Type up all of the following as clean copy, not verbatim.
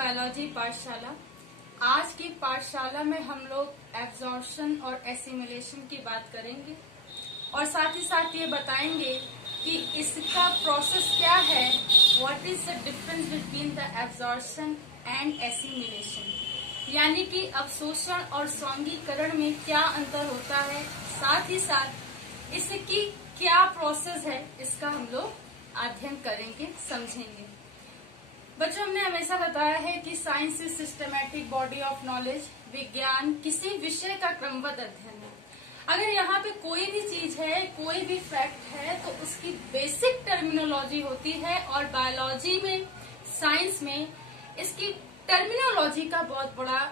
Biology पाठशाला। आज की पाठशाला में हम लोग एब्जॉर्प्शन और एसिमिलेशन की बात करेंगे और साथ ही साथ ये बताएंगे कि इसका प्रोसेस क्या है, what is the difference between the absorption and assimilation, यानी कि अवशोषण और स्वांगीकरण में क्या अंतर होता है, साथ ही साथ इसकी क्या प्रोसेस है, इसका हम लोग अध्ययन करेंगे, समझेंगे। बच्चों, हमने हमेशा बताया है कि science is systematic body of knowledge. विज्ञान किसी विषय का क्रमबद्ध अध्ययन है। अगर यहाँ पे कोई भी चीज है, कोई भी फैक्ट है, तो उसकी बेसिक टर्मिनोलॉजी होती है और बायोलॉजी में, साइंस में इसकी टर्मिनोलॉजी का बहुत बड़ा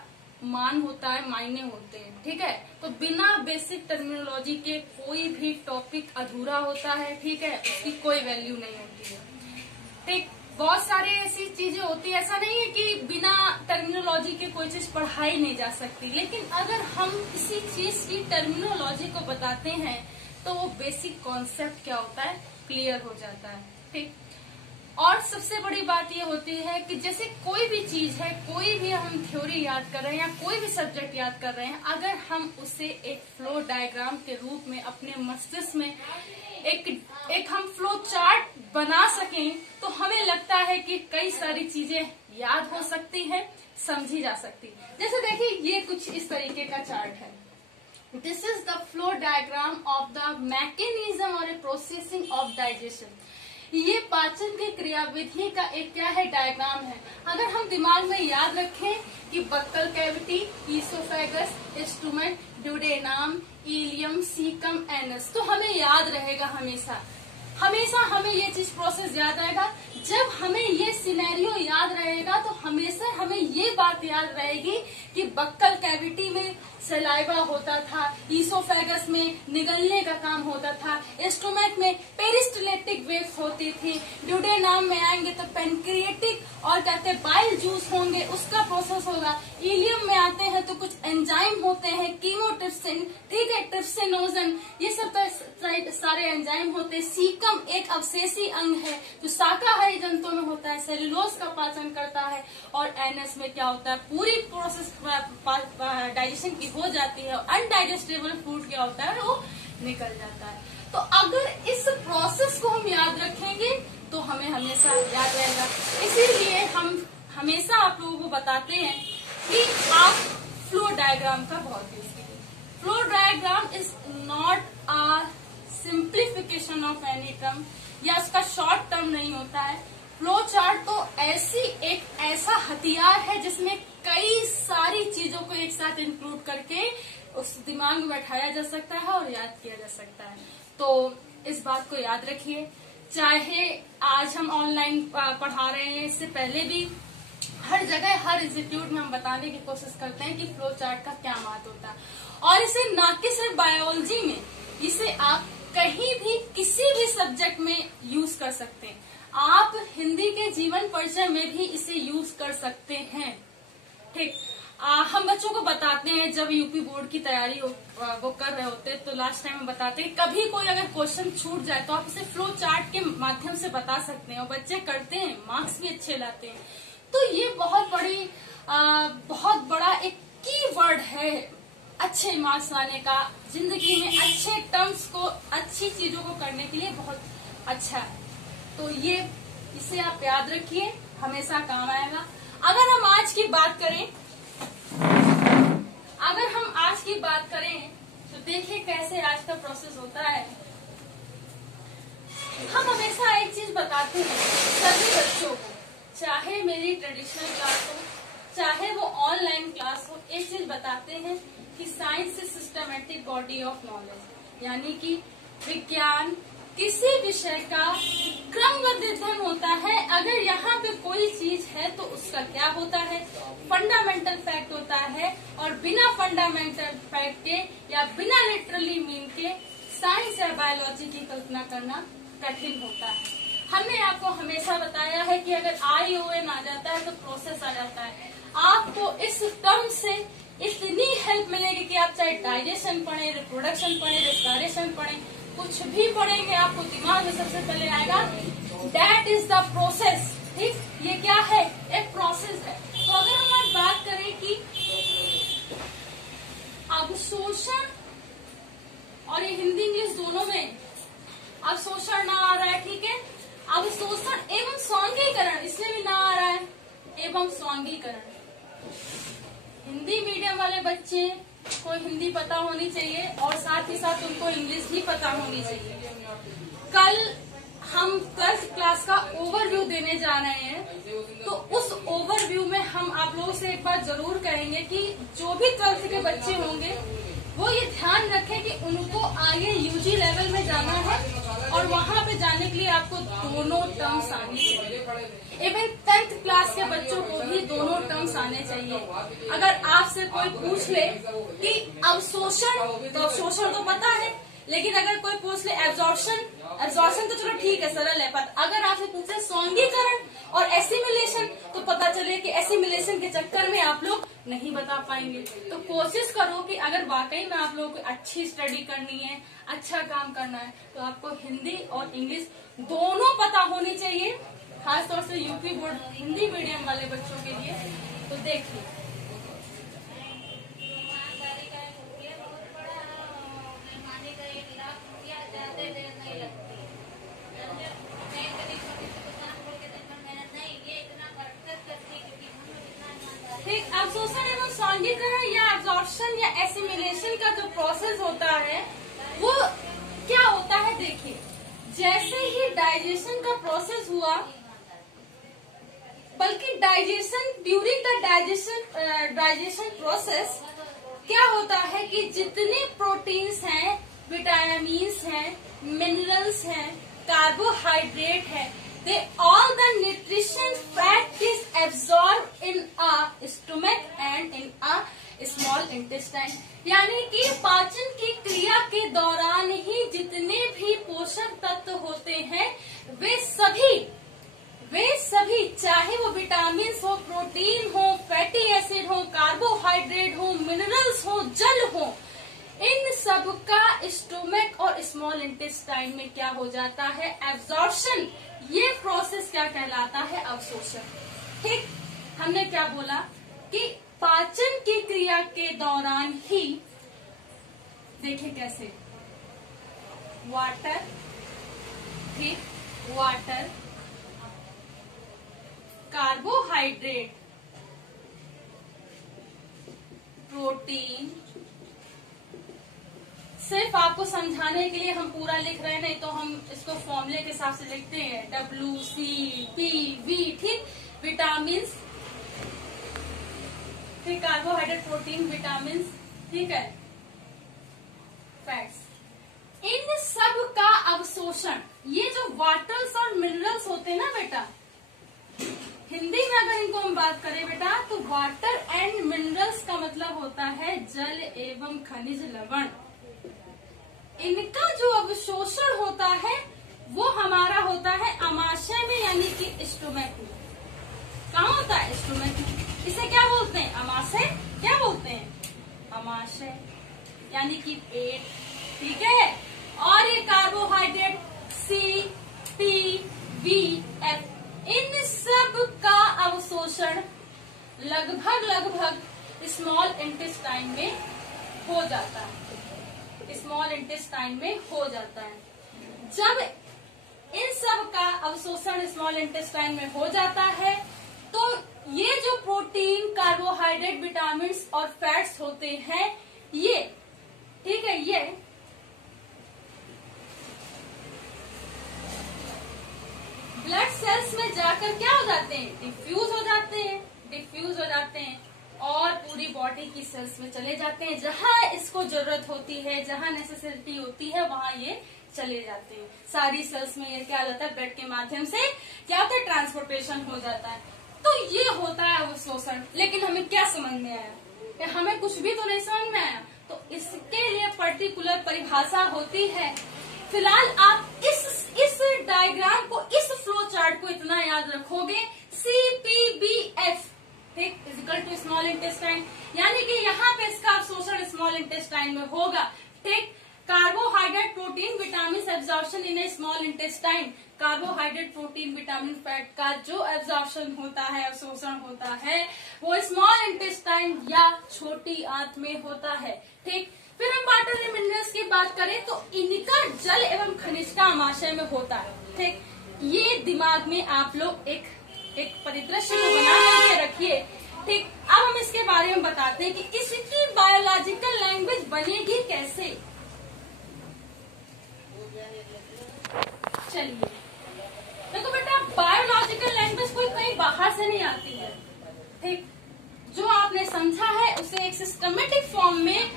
मान होता है, मायने होते हैं। ठीक है, तो बिना बेसिक टर्मिनोलॉजी के कोई भी टॉपिक अधूरा होता है। ठीक है, उसकी कोई वैल्यू नहीं होती है। ठीक, बहुत सारी ऐसी चीजें होती है, ऐसा नहीं है कि बिना टर्मिनोलॉजी के कोई चीज पढ़ाई नहीं जा सकती, लेकिन अगर हम किसी चीज की टर्मिनोलॉजी को बताते हैं तो वो बेसिक कॉन्सेप्ट क्या होता है, क्लियर हो जाता है। ठीक, और सबसे बड़ी बात ये होती है कि जैसे कोई भी चीज है, कोई भी हम थ्योरी याद कर रहे हैं या कोई भी सब्जेक्ट याद कर रहे हैं, अगर हम उसे एक फ्लो डायग्राम के रूप में अपने मस्तिष्क में एक हम फ्लो चार्ट बना सकें, तो हमें लगता है कि कई सारी चीजें याद हो सकती हैं, समझी जा सकती। जैसे देखिए, ये कुछ इस तरीके का चार्ट है। This is the flow diagram of the mechanism और प्रोसेसिंग ऑफ डाइजेशन। ये पाचन की क्रियाविधि का एक क्या है, डायग्राम है। अगर हम दिमाग में याद रखें कि buccal cavity, oesophagus, stomach, duodenum, ileum, caecum, anus, तो हमें याद रहेगा हमेशा हमें ये चीज प्रोसेस याद रहेगा। जब हमें ये सिनेरियो याद रहेगा तो हमेशा हमें ये बात याद रहेगी कि बक्कल कैविटी में सलाइवा होता था, ईसोफेगस में निगलने का काम होता था, स्टोमक में पेरिस्टलेटिक वेव्स होती थी, ड्यूडेनम में आएंगे तो पेनक्रिएटिक और कहते बाइल जूस होंगे, उसका प्रोसेस होगा। इलियम में आते हैं तो कुछ एंजाइम होते हैं, कीमोट्रिप्सिन, ठीक है, ट्रिप्सिनोजन, ये सब तो सारे एंजाइम होते हैं। सीकम एक अवशेषी अंग है जो शाकाहारी जंतुओं में होता है, सेलुलोज का पाचन करता है। और एनएस में क्या होता है, पूरी प्रोसेस डाइजेशन की हो जाती है, अनडाइजेस्टेबल फूड क्या होता है, वो निकल जाता है। तो अगर इस प्रोसेस को हम याद रखेंगे तो हमें हमेशा याद रहेगा। इसीलिए हम हमेशा आप लोगों को बताते हैं कि आप फ्लो डायग्राम का बहुत यूज कीजिए। Flow diagram is not a simplification of any term, या इसका शॉर्ट टर्म नहीं होता है। फ्लो चार्ट तो ऐसा हथियार है जिसमें कई सारी चीजों को एक साथ इंक्लूड करके उस दिमाग में बैठाया जा सकता है और याद किया जा सकता है। तो इस बात को याद रखिए। चाहे आज हम ऑनलाइन पढ़ा रहे हैं, इससे पहले भी हर जगह, हर इंस्टीट्यूट में हम बताने की कोशिश करते हैं कि फ्लो चार्ट का क्या महत्व होता है। और इसे न कि सिर्फ बायोलॉजी में, इसे आप कहीं भी किसी भी सब्जेक्ट में यूज कर सकते हैं। आप हिंदी के जीवन परिचय में भी इसे यूज कर सकते हैं। ठीक, हम बच्चों को बताते हैं जब यूपी बोर्ड की तैयारी वो कर रहे होते हैं, तो लास्ट टाइम हम बताते हैं कभी कोई अगर क्वेश्चन छूट जाए तो आप इसे फ्लो चार्ट के माध्यम से बता सकते हैं, और बच्चे करते हैं, मार्क्स भी अच्छे लाते हैं। तो ये बहुत बड़ा एक की वर्ड है अच्छे मार्क्स लाने का, जिंदगी में अच्छे टर्म्स को, अच्छी चीजों को करने के लिए बहुत अच्छा है। तो इसे आप याद रखिए, हमेशा काम आएगा। अगर हम आज की बात करें तो देखिए कैसे आज का प्रोसेस होता है। हम हमेशा एक चीज बताते हैं सभी बच्चों को, चाहे मेरी ट्रेडिशनल क्लास हो, चाहे वो ऑनलाइन क्लास हो, एक चीज बताते हैं कि science is systematic body of knowledge, यानी कि विज्ञान किसी विषय का क्रमबद्ध अध्ययन होता है। अगर यहाँ पे कोई चीज है तो उसका क्या होता है, फंडामेंटल फैक्ट होता है, और बिना फंडामेंटल फैक्ट के या बिना लिटरली मीन के साइंस या बायोलॉजी की कल्पना करना कठिन होता है। हमने आपको हमेशा बताया है कि अगर ION आ जाता है तो प्रोसेस आ जाता है। आपको इस टर्म से इतनी हेल्प मिलेगी कि आप चाहे डाइजेशन पढ़े, रिप्रोडक्शन पढ़े, रेस्पिरेशन पढ़े, कुछ भी पढ़ेंगे, आपको दिमाग में सबसे पहले आएगा दैट इज द प्रोसेस। ठीक, ये क्या है, एक प्रोसेस है। एवं स्वांगीकरण। हिंदी मीडियम वाले बच्चे को हिंदी पता होनी चाहिए और साथ ही साथ उनको इंग्लिश भी पता होनी चाहिए। कल हम 12th क्लास का ओवरव्यू देने जा रहे हैं, तो उस ओवरव्यू में हम आप लोगों से एक बात जरूर कहेंगे कि जो भी 12th के बच्चे होंगे वो ये ध्यान रखें कि उनको आगे यूजी लेवल में जाना है और वहाँ पे जाने के लिए आपको दोनों टर्म्स आने चाहिए। इवन 10th क्लास के बच्चों को भी दोनों टर्म्स आने चाहिए। अगर आपसे कोई पूछ ले कि अवशोषण, तो अवशोषण तो पता है, लेकिन अगर कोई पूछ ले एब्जॉर्प्शन तो चलो ठीक है, सरल है। पर अगर आपसे पूछे स्वांगीकरण और एसिमिलेशन, तो पता चले कि एसिमिलेशन के चक्कर में आप लोग नहीं बता पाएंगे। तो कोशिश करो कि अगर वाकई में आप लोगों को अच्छी स्टडी करनी है, अच्छा काम करना है, तो आपको हिंदी और इंग्लिश दोनों पता होनी चाहिए, खासतौर से यूपी बोर्ड हिंदी मीडियम वाले बच्चों के लिए। तो देखिए, ठीक, अवशोषण एवं स्वांगीकरण या एब्जॉर्प्शन या एसिमिलेशन का जो प्रोसेस होता है वो क्या होता है। देखिए, जैसे ही डाइजेशन का प्रोसेस हुआ, बल्कि digestion during the digestion process क्या होता है कि जितने प्रोटीन्स हैं, विटामिन्स हैं, मिनरल्स हैं, कार्बोहाइड्रेट है, they all the nutrition fat is absorbed in a stomach and in a small intestine। यानी कि पाचन की क्रिया के दौरान ही जितने भी पोषक तत्व होते हैं वे सभी चाहे वो विटामिन हो, प्रोटीन हो, फैटी एसिड हो, कार्बोहाइड्रेट हो, मिनरल्स हो, जल हो, इन सब का स्टोमक और स्मॉल इंटेस्टाइन में क्या हो जाता है, एब्जॉर्प्शन। ये प्रोसेस क्या कहलाता है, अवशोषण। ठीक, हमने क्या बोला कि पाचन की क्रिया के दौरान ही, देखिए कैसे, वाटर, ठीक, वाटर, कार्बोहाइड्रेट, प्रोटीन, सिर्फ आपको समझाने के लिए हम पूरा लिख रहे हैं, नहीं तो हम इसको फॉर्मूले के हिसाब से लिखते हैं, WCPV, ठीक, विटामिन, ठीक, कार्बोहाइड्रेट, प्रोटीन, विटामिन, ठीक है, फैट्स, इन सब का अवशोषण, ये जो वाटर्स और मिनरल्स होते हैं ना बेटा, हिंदी में अगर इनको हम बात करें बेटा, तो वाटर एंड मिनरल्स का मतलब होता है जल एवं खनिज लवण। इनका जो अवशोषण होता है वो हमारा होता है अमाशय में, यानी कि स्टोमक में। कहाँ होता है, स्टोमक में। इसे क्या बोलते हैं, अमाशय। क्या बोलते हैं, अमाशय, यानी कि पेट, ठीक है। और ये कार्बोहाइड्रेट CPVF, इन सब का अवशोषण लगभग स्मॉल इंटेस्टाइन में हो जाता है, स्मॉल इंटेस्टाइन में हो जाता है। जब इन सब का अवशोषण स्मॉल इंटेस्टाइन में हो जाता है, तो ये जो प्रोटीन, कार्बोहाइड्रेट, विटामिन और फैट्स होते हैं, ये, ठीक है, ये ब्लड सेल्स में जाकर क्या हो जाते हैं, डिफ्यूज हो जाते हैं और पूरी बॉडी की सेल्स में चले जाते हैं। जहां इसको जरूरत होती है, जहां नेसेसिटी होती है, वहां ये चले जाते हैं। सारी सेल्स में ये क्या होता है, ब्लड के माध्यम से क्या होता है, ट्रांसपोर्टेशन हो जाता है। तो ये होता है अवशोषण। लेकिन हमें क्या समझ में आया, कि हमें कुछ भी तो नहीं समझ में आया, तो इसके लिए पर्टिकुलर परिभाषा होती है। फिलहाल आप इस डायग्राम को, इस फ्लो चार्ट को इतना याद रखोगे, CPBF, ठीक, इक्वल टू स्मॉल इंटेस्टाइन, यानी कि यहाँ पे इसका अवशोषण स्मॉल इंटेस्टाइन में होगा, ठीक। Carbohydrate, protein, vitamin absorption in small intestine, carbohydrate, protein, vitamin, fat का जो एब्जॉर्प्शन होता है, अवशोषण होता है, वो स्मॉल इंटेस्टाइन या छोटी आंत में होता है, ठीक। फिर हम वाटर एंड मिनरल्स की बात करें तो इनका जल एवं खनिज का आमाशय में होता है, ठीक। ये दिमाग में आप लोग एक परिदृश्य को बना करके लिखिए। ठीक, अब हम इसके बारे में बताते हैं कि इसकी बायोलॉजिकल लैंग्वेज बनेगी कैसे। चलिए देखो बेटा, बायोलॉजिकल लैंग्वेज कोई कहीं बाहर से नहीं आती है। ठीक, जो आपने समझा है उसे एक सिस्टमेटिक फॉर्म में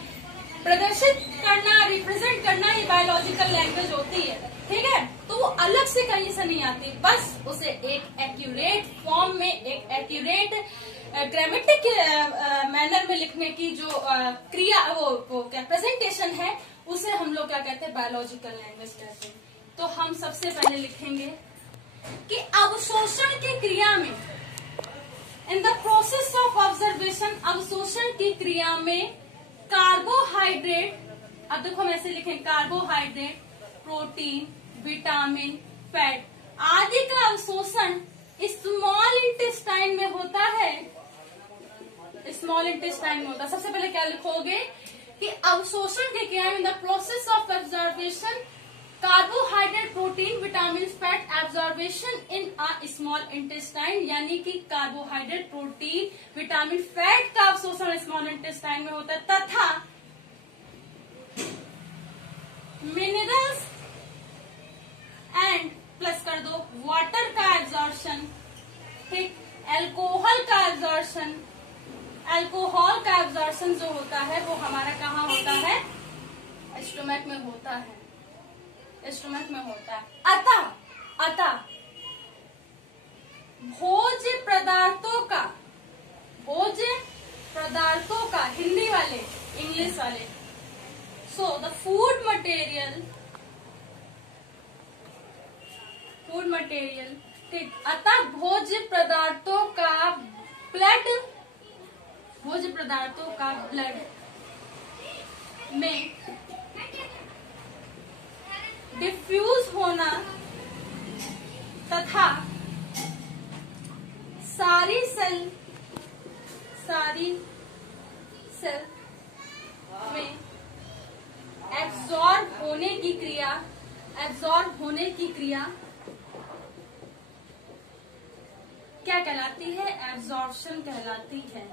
प्रदर्शित करना, रिप्रेजेंट करना ही बायोलॉजिकल लैंग्वेज होती है। ठीक है, तो वो अलग से कहीं से नहीं आती, बस उसे एक एक्यूरेट फॉर्म में, एक एक्यूरेट ग्रामेटिक मैनर में लिखने की जो क्रिया, वो क्या प्रेजेंटेशन है, उसे हम लोग क्या कहते हैं, बायोलॉजिकल लैंग्वेज कहते हैं। तो हम सबसे पहले लिखेंगे कि अवशोषण की क्रिया में, in the process of observation, अवशोषण की क्रिया में कार्बोहाइड्रेट, अब देखो हम ऐसे लिखें, कार्बोहाइड्रेट, प्रोटीन, विटामिन, फैट आदि का अवशोषण स्मॉल इंटेस्टाइन में होता है। स्मॉल इंटेस्टाइन में होता है। सबसे पहले क्या लिखोगे कि अवशोषण की क्रिया में the process of observation carbohydrate, protein, vitamin, fat absorption in a small intestine, यानी कि कार्बोहाइड्रेट, प्रोटीन, विटामिन, फैट का अवशोषण स्मॉल इंटेस्टाइन में होता है, तथा मिनरल्स एंड प्लस कर दो वाटर का एब्जॉर्प्शन, ठीक, एल्कोहल का एब्जॉर्प्शन, एल्कोहल का एब्जॉर्प्शन जो होता है वो हमारा कहाँ होता है, स्टोमक में होता है, स्टोमक में होता है। अतः भोज्य पदार्थों का हिंदी वाले, इंग्लिश वाले, सो द फूड मटेरियल, ठीक, अतः भोज्य पदार्थों का ब्लड में डिफ्यूज होना तथा सारी सेल में एब्जॉर्ब होने की क्रिया क्या कहलाती है, एब्जॉर्प्शन कहलाती है,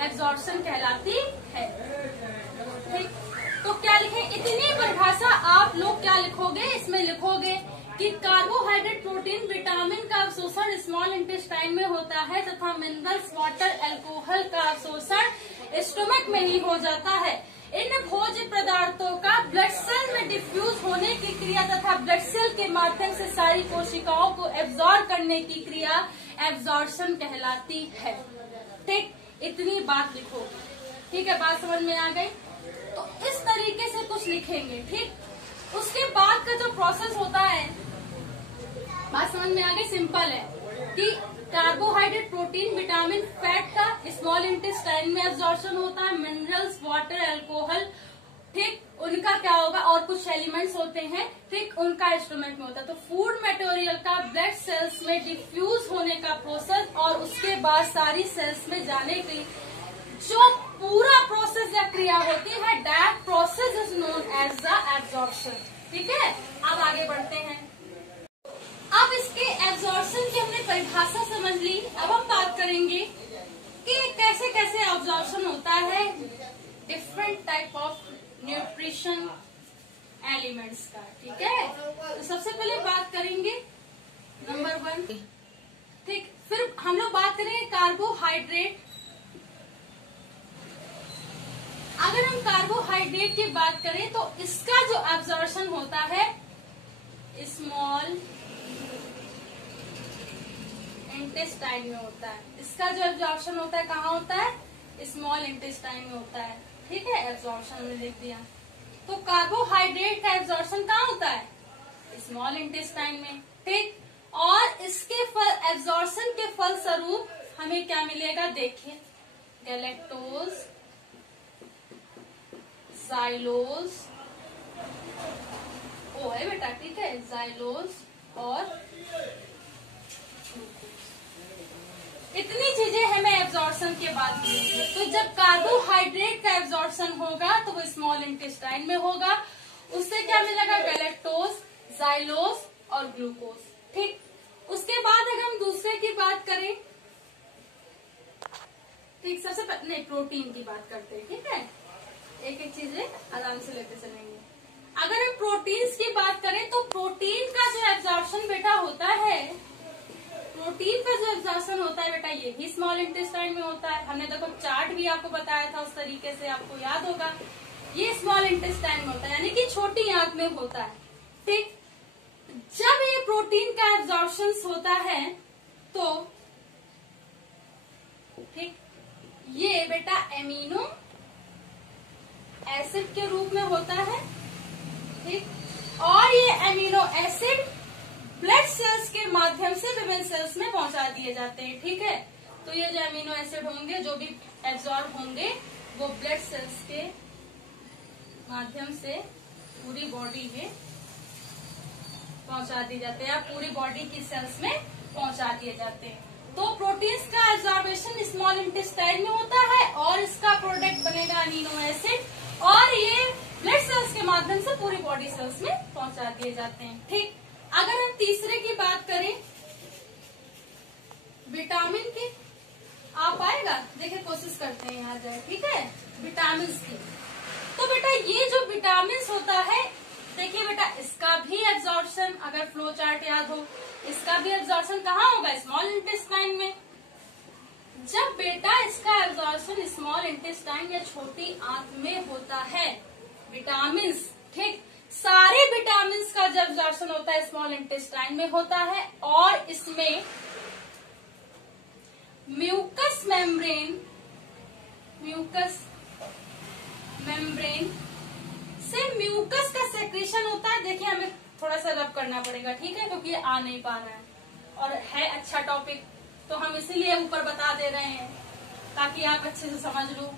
एब्जॉर्प्शन कहलाती है। ठीक, तो क्या लिखें, इतनी परिभाषा आप लोग क्या लिखोगे, इसमें लिखोगे कि कार्बोहाइड्रेट, प्रोटीन, विटामिन का अवशोषण स्मॉल इंटेस्टाइन में होता है तथा मिनरल्स, वाटर, अल्कोहल का अवशोषण स्टोमक में ही हो जाता है। इन भोज्य पदार्थों का ब्लड सेल में डिफ्यूज होने की क्रिया तथा ब्लड सेल के माध्यम से सारी कोशिकाओं को एब्जॉर्ब करने की क्रिया एब्जॉर्प्शन कहलाती है। ठीक, इतनी बात लिखोगे। ठीक है, बात समझ में आ गई। तो इस तरीके से कुछ लिखेंगे। ठीक, उसके बाद का जो प्रोसेस होता है, बात समझ में आ गई, सिंपल है कि कार्बोहाइड्रेट, प्रोटीन, विटामिन, फैट का स्मॉल इंटेस्टाइन में एब्जॉर्प्शन होता है, मिनरल्स, वाटर, अल्कोहल, ठीक, उनका क्या होगा, और कुछ एलिमेंट्स होते हैं, ठीक, उनका स्टोमक में होता है। तो फूड मटेरियल का ब्लड सेल्स में डिफ्यूज होने का प्रोसेस और उसके बाद सारी सेल्स में जाने की जो पूरा प्रोसेस या क्रिया होती है, that process is known as the absorption. ठीक है, अब आगे बढ़ते हैं। अब इसके एब्जॉर्प्शन की हमने परिभाषा समझ ली। अब हम बात करेंगे कि कैसे कैसे एब्जॉर्प्शन होता है different type of nutrition elements का। ठीक है, तो सबसे पहले बात करेंगे नंबर 1। ठीक, फिर हम लोग बात करेंगे कार्बोहाइड्रेट। अगर हम कार्बोहाइड्रेट की बात करें तो इसका जो एब्जॉर्प्शन होता है स्मॉल इंटेस्टाइन में होता है। इसका जो एब्जॉर्प्शन होता है कहाँ होता है, स्मॉल इंटेस्टाइन में होता है। ठीक है, एब्जॉर्प्शन में लिख दिया। तो कार्बोहाइड्रेट का एब्जॉर्प्शन कहाँ होता है, स्मॉल इंटेस्टाइन में। ठीक, और इसके एब्जॉर्प्शन के फलस्वरूप हमें क्या मिलेगा, देखिए, गैलेक्टोज, जाइलोज, ओ है बेटा, ठीक है, जाइलोज और इतनी चीजें हमें एब्जॉर्प्शन के बाद मिलेंगी। तो जब कार्बोहाइड्रेट का एब्जॉर्प्शन होगा तो वो स्मॉल इंटेस्टाइन में होगा, उससे क्या मिलेगा, गैलेक्टोज, जाइलोज और ग्लूकोज। ठीक, उसके बाद अगर हम दूसरे की बात ठीक, सबसे पहले प्रोटीन की बात करते हैं, ठीक है, एक एक चीजें आराम से लेते चलेंगे। अगर हम प्रोटीन्स की बात करें तो प्रोटीन का जो एब्जॉर्प्शन बेटा होता है, प्रोटीन का जो एब्जॉर्प्शन होता है बेटा ये भी स्मॉल इंटेस्टाइन में होता है। हमने देखो चार्ट भी आपको बताया था, उस तरीके से आपको याद होगा। ये स्मॉल इंटेस्टाइन में होता है, यानी कि छोटी आंत में होता है। ठीक, जब ये प्रोटीन का एब्जॉर्प्शन होता है तो ठीक ये बेटा एमिनो एसिड के रूप में होता है। ठीक, और ये एमिनो एसिड ब्लड सेल्स के माध्यम से विभिन्न सेल्स में पहुंचा दिए जाते हैं। ठीक है, तो ये जो एमिनो एसिड होंगे, जो भी एब्जॉर्ब होंगे, वो ब्लड सेल्स के माध्यम से पूरी बॉडी में पहुंचा दिए जाते हैं, पूरी बॉडी की सेल्स में पहुंचा दिए जाते हैं। तो प्रोटीन्स का एब्जॉर्बेशन स्मॉल इंटेस्टाइन में होता है और इसका प्रोडक्ट बनेगा अमीनो एसिड, और ये ब्लड सेल्स के माध्यम से पूरी बॉडी सेल्स में पहुंचा दिए जाते हैं। ठीक, अगर हम तीसरे की बात करें विटामिन की, आप आएगा, देखिए कोशिश करते हैं यहाँ जाए। ठीक है, विटामिन की, तो बेटा ये जो विटामिन होता है, देखिए बेटा इसका भी एब्जॉर्प्शन, अगर फ्लो चार्ट याद हो, इसका भी एब्जॉर्प्शन कहाँ होगा? स्मॉल इंटेस्टाइन में। जब बेटा इसका एब्जॉर्प्शन स्मॉल इंटेस्टाइन या छोटी आंत में होता है, विटामिन, ठीक, सारे विटामिन का जब एब्जॉर्प्शन होता है स्मॉल इंटेस्टाइन में होता है, और इसमें म्यूकस मेम्ब्रेन से म्यूकस का सेक्रेशन होता है। देखिए हमें थोड़ा सा रब करना पड़ेगा, ठीक है, क्योंकि आ नहीं पा रहा है और है अच्छा टॉपिक, तो हम इसीलिए ऊपर बता दे रहे हैं ताकि आप अच्छे से समझ लो।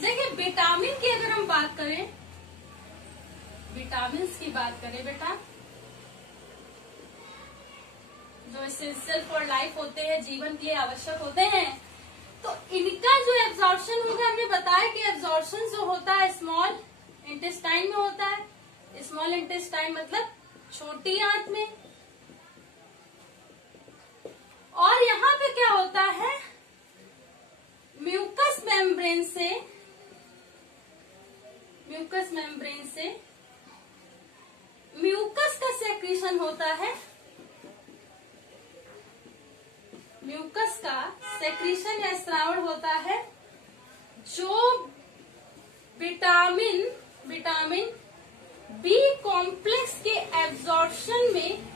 देखिए विटामिन की अगर हम बात करें, विटामिन की बात करें बेटा, जो एसेंशियल फॉर लाइफ होते हैं, जीवन के लिए आवश्यक होते हैं, तो इनका जो एब्जॉर्प्शन होगा, हमने बताया कि एब्जॉर्प्शन जो होता है स्मॉल इंटेस्टाइन में होता है। स्मॉल इंटेस्टाइन मतलब छोटी आंत में, और यहाँ पे क्या होता है, म्यूकस मेम्ब्रेन से म्यूकस का सेक्रेशन होता है। म्यूकस का सेक्रेशन या स्रावण होता है, जो विटामिन बी कॉम्प्लेक्स के एब्जॉर्प्शन में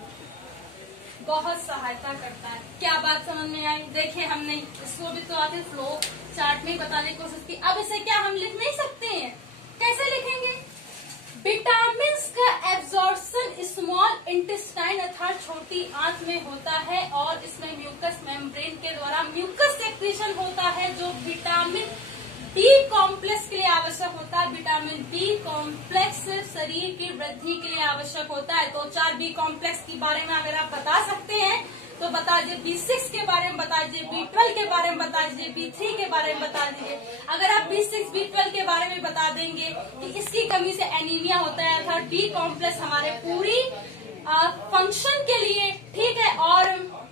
बहुत सहायता करता है। क्या बात समझ में आई? देखिए हमने इसको भी तो आगे फ्लो चार्ट में बताने की कोशिश की। अब इसे क्या हम लिख नहीं सकते हैं? कैसे लिखेंगे? विटामिन का एब्जॉर्प्शन स्मॉल इंटेस्टाइन अर्थात छोटी आंत में होता है, और इसमें म्यूकस मेम्ब्रेन के द्वारा म्यूकस सेक्रेशन होता है, जो विटामिन बी कॉम्प्लेक्स के लिए आवश्यक होता है। विटामिन बी कॉम्प्लेक्स शरीर की वृद्धि के लिए आवश्यक होता है। तो 4 बी कॉम्प्लेक्स के बारे में अगर आप बता सकते हैं तो बता दीजिए, B6 के बारे में बता दीजिए, B12 के बारे में बता दीजिए, B3 के बारे में बता दीजिए। अगर आप B6, B12 के बारे में बता देंगे कि इसकी कमी से एनीमिया होता है, अर्थात बी कॉम्प्लेक्स हमारे पूरी फंक्शन के लिए, ठीक है, और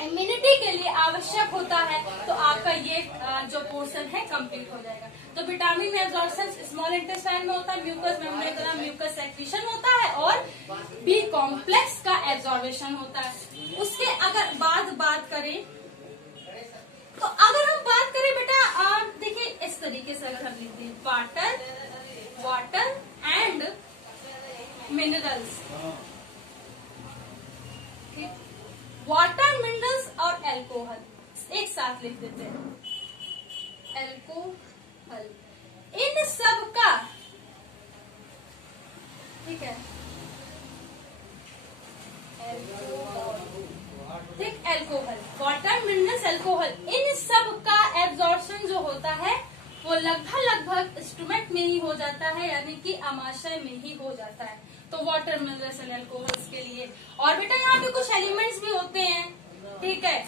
इम्यूनिटी के लिए आवश्यक होता है, तो आपका ये जो पोर्शन है कंप्लीट हो जाएगा। तो विटामिन में एब्जॉर्प्शन स्मॉल इंटेस्टाइन में होता है, म्यूकस मेम्ब्रेन द्वारा म्यूकस सेक्रेशन होता है, और बी कॉम्प्लेक्स का एब्जॉर्बेशन होता है। उसके अगर बात करें, तो अगर हम बात करें बेटा, देखिए इस तरीके से अगर हम लिखते हैं, वाटर एंड मिनरल्स, ठीक, वाटर, मिनरल्स और एल्कोहल एक साथ लिख देते हैं। एल्कोहल, इन सब का, ठीक है, ठीक, एल्कोहल, वाटर, मिनरल्स, एल्कोहल, इन सब का एब्जॉर्प्शन जो होता है वो लगभग स्टमक में ही हो जाता है, यानी कि आमाशय में ही हो जाता है। तो वाटर, मिनरल्स एंड एल्कोहल्स के लिए, और बेटा यहाँ पे कुछ एलिमेंट्स भी होते हैं, ठीक है,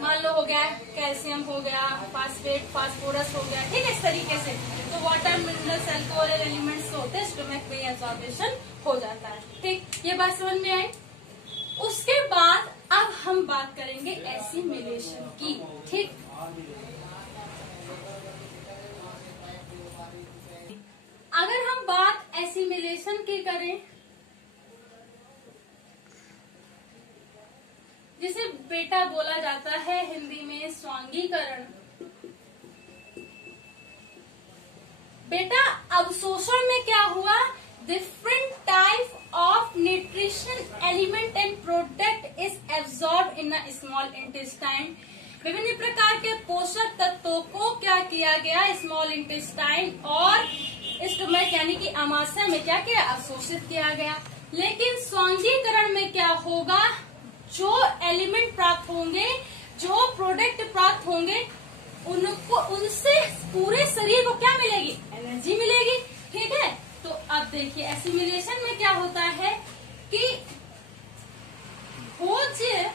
मान लो हो गया कैल्शियम, हो गया फास्फेट, फास्फोरस हो गया, ठीक है, इस तरीके से। तो वाटर, मिनरल्स, एल्कोहल एलिमेंट्स होते हैं, स्टमक में एब्जॉर्बेशन हो जाता है। ठीक, ये बात समझ में आई? उसके बाद अब हम बात करेंगे एसिमिलेशन की। ठीक, अगर हम बात एसिमिलेशन की करें, जिसे बेटा बोला जाता है हिंदी में स्वांगीकरण। बेटा अवशोषण में क्या हुआ, different type of nutrition element and product is absorb in small intestine. विभिन्न प्रकार के पोषक तत्वों को क्या किया गया, स्मॉल इंटेस्टाइन और स्टोमक यानी कि आमाशय में क्या किया, अवशोषित किया गया। लेकिन स्वांगीकरण में क्या होगा, जो एलिमेंट प्राप्त होंगे, जो प्रोडक्ट प्राप्त होंगे, उनको उनसे पूरे शरीर को क्या मिलेगी, एनर्जी मिलेगी। ठीक है, तो अब देखिए एसिमिलेशन में क्या होता है कि भोज्य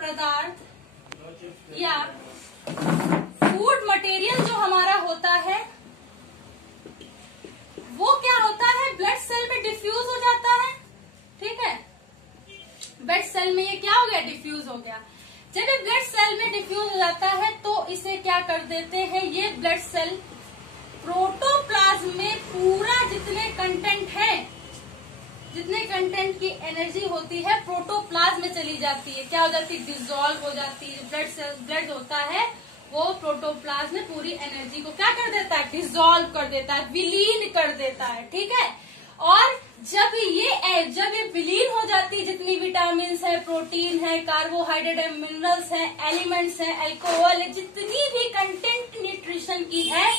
पदार्थ या फूड मटेरियल जो हमारा होता है वो क्या होता है, ब्लड सेल में डिफ्यूज हो जाता है। ठीक है, ब्लड सेल में ये क्या हो गया, डिफ्यूज हो गया। जब ये ब्लड सेल में डिफ्यूज हो जाता है तो इसे क्या कर देते हैं, ये ब्लड सेल प्रोटोप्लाज्म में पूरा जितने कंटेंट है, जितने कंटेंट की एनर्जी होती है प्रोटोप्लाज्म में चली जाती है, क्या हो जाती है, डिसॉल्व हो जाती है। ब्लड सेल, ब्लड होता है वो प्रोटोप्लाज्म में पूरी एनर्जी को क्या कर देता है, डिसॉल्व कर देता है, विलीन कर देता है। ठीक है, और जब ये विलीन हो जाती है, जितनी विटामिन है, प्रोटीन है, कार्बोहाइड्रेट है, मिनरल्स हैं, एलिमेंट्स हैं, अल्कोहल है, जितनी भी कंटेंट न्यूट्रिशन की है,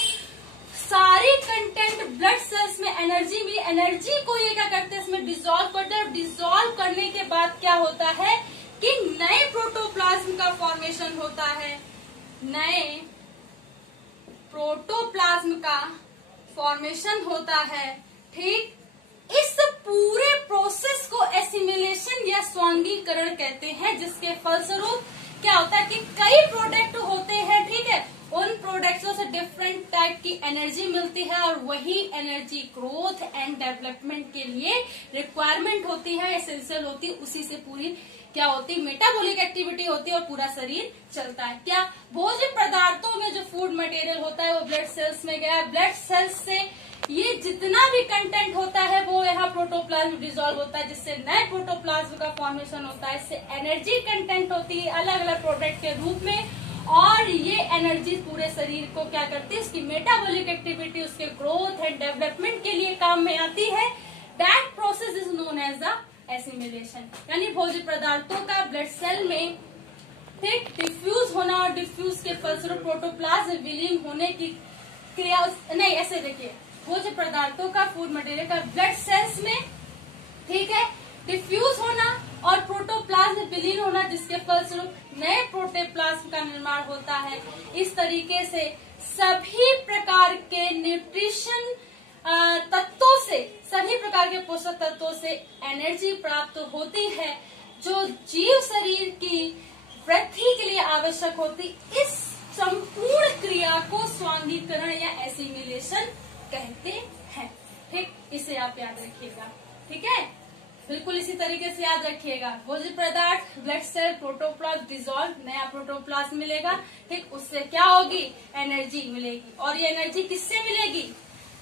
सारी कंटेंट ब्लड सेल्स में एनर्जी मिली, एनर्जी को ये क्या करते हैं, इसमें डिसॉल्व करते हैं। और डिसॉल्व करने के बाद क्या होता है कि नए प्रोटोप्लाज्म का फॉर्मेशन होता है, नए प्रोटोप्लाज्म का फॉर्मेशन होता है। ठीक, इस पूरे प्रोसेस को एसिमिलेशन या स्वांगीकरण कहते हैं, जिसके फलस्वरूप क्या होता है कि कई प्रोडक्ट होते हैं। ठीक है, उन प्रोडक्ट्सों से डिफरेंट टाइप की एनर्जी मिलती है और वही एनर्जी ग्रोथ एंड डेवलपमेंट के लिए रिक्वायरमेंट होती है, एसेंशियल होती है, उसी से पूरी क्या होती है, मेटाबॉलिक एक्टिविटी होती है और पूरा शरीर चलता है। क्या भोज्य पदार्थों में जो फूड मटेरियल होता है वो ब्लड सेल्स में गया, ब्लड सेल्स से ये जितना भी कंटेंट होता है वो यहाँ प्रोटोप्लाज्म डिसॉल्व होता है, जिससे नए प्रोटोप्लाज्म का फॉर्मेशन होता है। इससे एनर्जी कंटेंट होती है अलग अलग प्रोडक्ट के रूप में, और ये एनर्जी पूरे शरीर को क्या करती है, उसकी मेटाबॉलिक एक्टिविटी, उसके ग्रोथ एंड डेवलपमेंट के लिए काम में आती है। That process is known as the assimilation, यानी भोज्य पदार्थों का ब्लड सेल में ठीक डिफ्यूज होना और डिफ्यूज के फलस्वरूप प्रोटोप्लाज्म विलीन होने की क्रिया। नहीं, ऐसे देखिए, भोज्य पदार्थों का फूड मटेरियल का ब्लड सेल्स में ठीक है डिफ्यूज होना और प्रोटोप्लाज्म विलीन होना, जिसके फलस्वरूप नए प्रोटोप्लाज्म का निर्माण होता है। इस तरीके से सभी प्रकार के न्यूट्रिशन तत्वों से, सभी प्रकार के पोषक तत्वों से एनर्जी प्राप्त होती है, जो जीव शरीर की वृद्धि के लिए आवश्यक होती। इस संपूर्ण क्रिया को स्वांगीकरण या एसिमिलेशन कहते हैं। ठीक, इसे आप याद रखिएगा। ठीक है, बिल्कुल इसी तरीके से याद रखिएगा। भोज्य पदार्थ, ब्लड सेल, प्रोटोप्लाज्म डिसॉल्व, नया प्रोटोप्लाज्म मिलेगा। ठीक, उससे क्या होगी, एनर्जी मिलेगी। और ये एनर्जी किससे मिलेगी,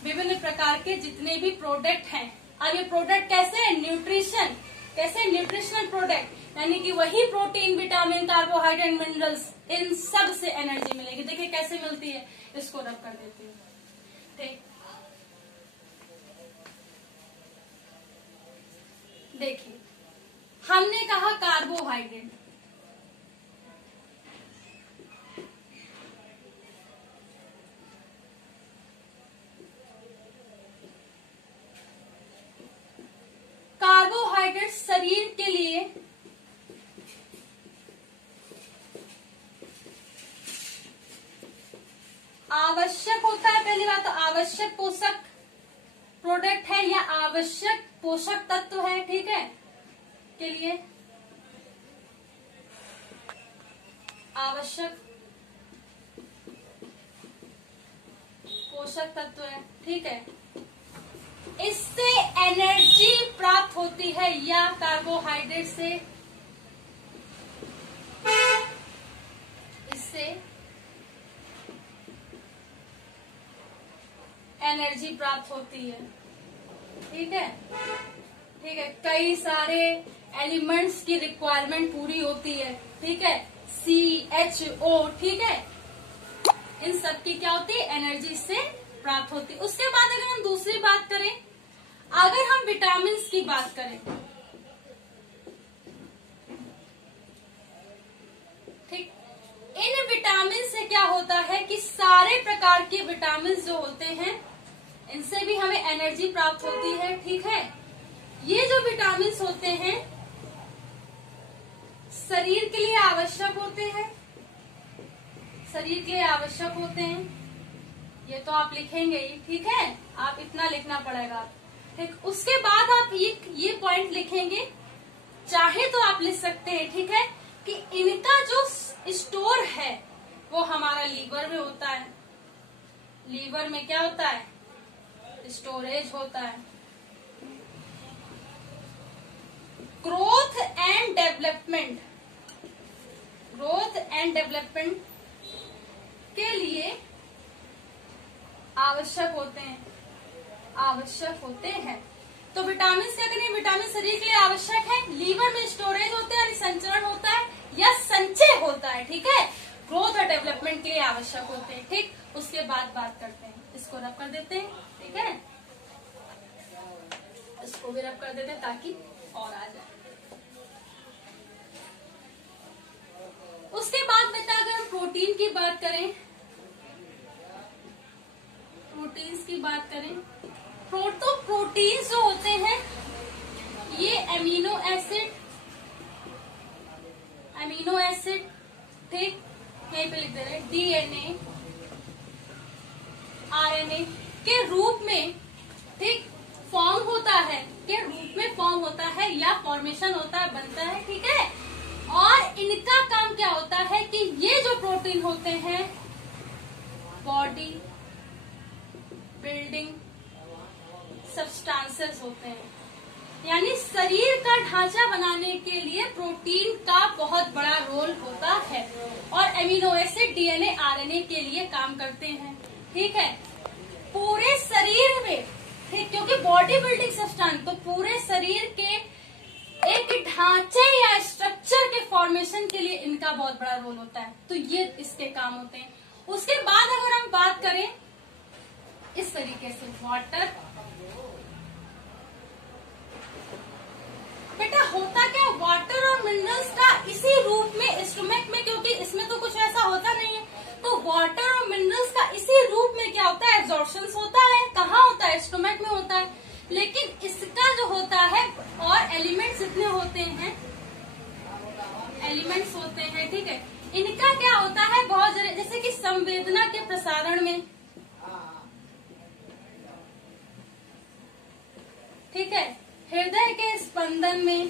विभिन्न प्रकार के जितने भी प्रोडक्ट हैं। अब ये प्रोडक्ट कैसे है, न्यूट्रिशन, कैसे न्यूट्रिशनल प्रोडक्ट, यानी कि वही प्रोटीन, विटामिन, कार्बोहाइड्रेट, मिनरल्स, इन सब से एनर्जी मिलेगी। देखिए कैसे मिलती है, इसको रब कर देती हूँ। ठीक, देखिए हमने कहा कार्बोहाइड्रेट, कार्बोहाइड्रेट शरीर के लिए आवश्यक होता है। पहली बात तो आवश्यक पोषक प्रोडक्ट है या आवश्यक पोषक तत्व है। ठीक है, के लिए आवश्यक पोषक तत्व है। ठीक है, इससे एनर्जी प्राप्त होती है या कार्बोहाइड्रेट से से एनर्जी प्राप्त होती है। ठीक है, ठीक है। कई सारे एलिमेंट्स की रिक्वायरमेंट पूरी होती है। ठीक है, CHO। ठीक है, इन सब की क्या होती है, एनर्जी से प्राप्त होती है। उसके बाद अगर हम दूसरी बात करें, अगर हम विटामिन की बात करें, ठीक, इन विटामिन से क्या होता है कि सारे प्रकार के विटामिन जो होते हैं इनसे भी हमें एनर्जी प्राप्त होती है। ठीक है, ये जो विटामिन होते हैं शरीर के लिए आवश्यक होते हैं, शरीर के लिए आवश्यक होते हैं। ये तो आप लिखेंगे ही। ठीक है, आप इतना लिखना पड़ेगा। ठीक, उसके बाद आप ये पॉइंट लिखेंगे, चाहे तो आप लिख सकते हैं। ठीक है, कि इनका जो स्टोर है वो हमारा लीवर में होता है। लीवर में क्या होता है, स्टोरेज होता है। Growth and development, growth and development के लिए आवश्यक होते हैं, आवश्यक होते हैं। तो विटामिन क्या करें, विटामिन शरीर के लिए आवश्यक है, लीवर में स्टोरेज होते हैं, संचरण होता है या संचय होता है। ठीक है, ग्रोथ और डेवलपमेंट के लिए आवश्यक होते हैं। ठीक, उसके बाद बात करते हैं, इसको रब कर देते हैं। ठीक है, इसको भी रब कर देते हैं ताकि और आ जाए। उसके बाद बेटा अगर हम प्रोटीन की बात करें, प्रोटीन्स की बात करें, तो प्रोटीन्स जो होते हैं ये अमीनो एसिड, ठीक, यहीं पे लिख दे रहे हैं, DNA, RNA के रूप में, ठीक, फॉर्म होता है, के रूप में फॉर्म होता है या फॉर्मेशन होता है, बनता है। ठीक है, और इनका काम क्या होता है कि ये जो प्रोटीन होते हैं बॉडी बिल्डिंग सब्सटेंसेस होते हैं, यानी शरीर का ढांचा बनाने के लिए प्रोटीन का बहुत बड़ा रोल होता है। और अमीनो एसिड DNA RNA के लिए काम करते हैं। ठीक है, पूरे शरीर में, ठीक, क्योंकि बॉडी बिल्डिंग सब्सटेंस, तो पूरे शरीर के एक ढांचे या स्ट्रक्चर के फॉर्मेशन के लिए इनका बहुत बड़ा रोल होता है। तो ये इसके काम होते हैं। उसके बाद अगर हम बात करें इस तरीके से, वाटर, बेटा होता क्या, वाटर और मिनरल्स का इसी रूप में स्टोमक में, क्योंकि इसमें तो कुछ ऐसा होता नहीं है, तो वाटर और मिनरल्स का इसी रूप में क्या होता है, एब्जॉर्प्शन होता है। कहाँ होता है, स्टोमक में होता है। लेकिन इसका जो होता है, और एलिमेंट्स इतने होते हैं, एलिमेंट्स होते हैं, ठीक है, इनका क्या होता है बहुत जैसे कि संवेदना के प्रसारण में, ठीक है, हृदय के स्पंदन में,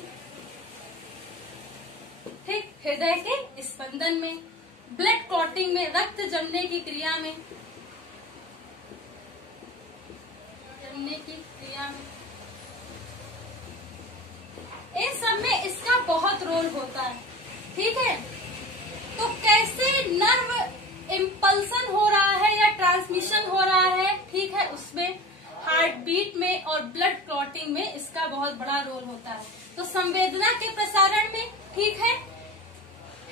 ठीक, हृदय के स्पंदन में, ब्लड क्लॉटिंग में, रक्त जमने की क्रिया में, जमने की क्रिया में, इन सब में इसका बहुत रोल होता है। ठीक है, तो कैसे नर्व इम्पल्सन हो रहा है या ट्रांसमिशन हो रहा है, ठीक है, उसमें हार्ट बीट में और ब्लड क्लॉटिंग में इसका बहुत बड़ा रोल होता है। तो संवेदना के प्रसारण में, ठीक है,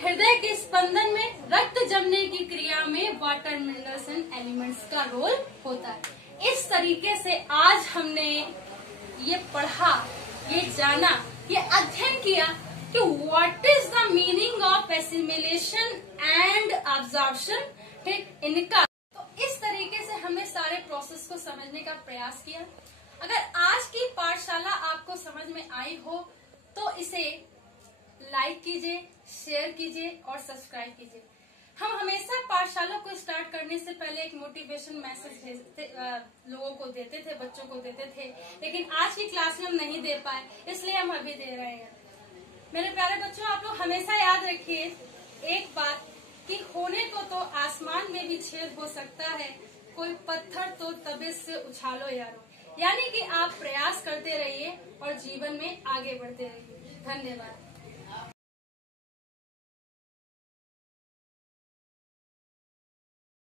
हृदय के स्पंदन में, रक्त जमने की क्रिया में वाटर, मिनरल्स एंड एलिमेंट्स का रोल होता है। इस तरीके से आज हमने ये पढ़ा, ये जाना, ये अध्ययन किया कि what is the meaning of assimilation and absorption, ठीक, इनका। तो इस तरीके से हमने सारे प्रोसेस को समझने का प्रयास किया। अगर आज की पाठशाला आपको समझ में आई हो तो इसे लाइक कीजिए, शेयर कीजिए और सब्सक्राइब कीजिए। हम हमेशा पाठशाला को स्टार्ट करने से पहले एक मोटिवेशन मैसेज भेजते, लोगों को देते थे, बच्चों को देते थे, लेकिन आज की क्लास में हम नहीं दे पाए, इसलिए हम अभी दे रहे हैं। मेरे प्यारे बच्चों, आप लोग हमेशा याद रखिए एक बात कि होने को तो आसमान में भी छेद हो सकता है, कोई पत्थर तो तबीयत से उछालो यारो, यानी कि आप प्रयास करते रहिए और जीवन में आगे बढ़ते रहिए। धन्यवाद।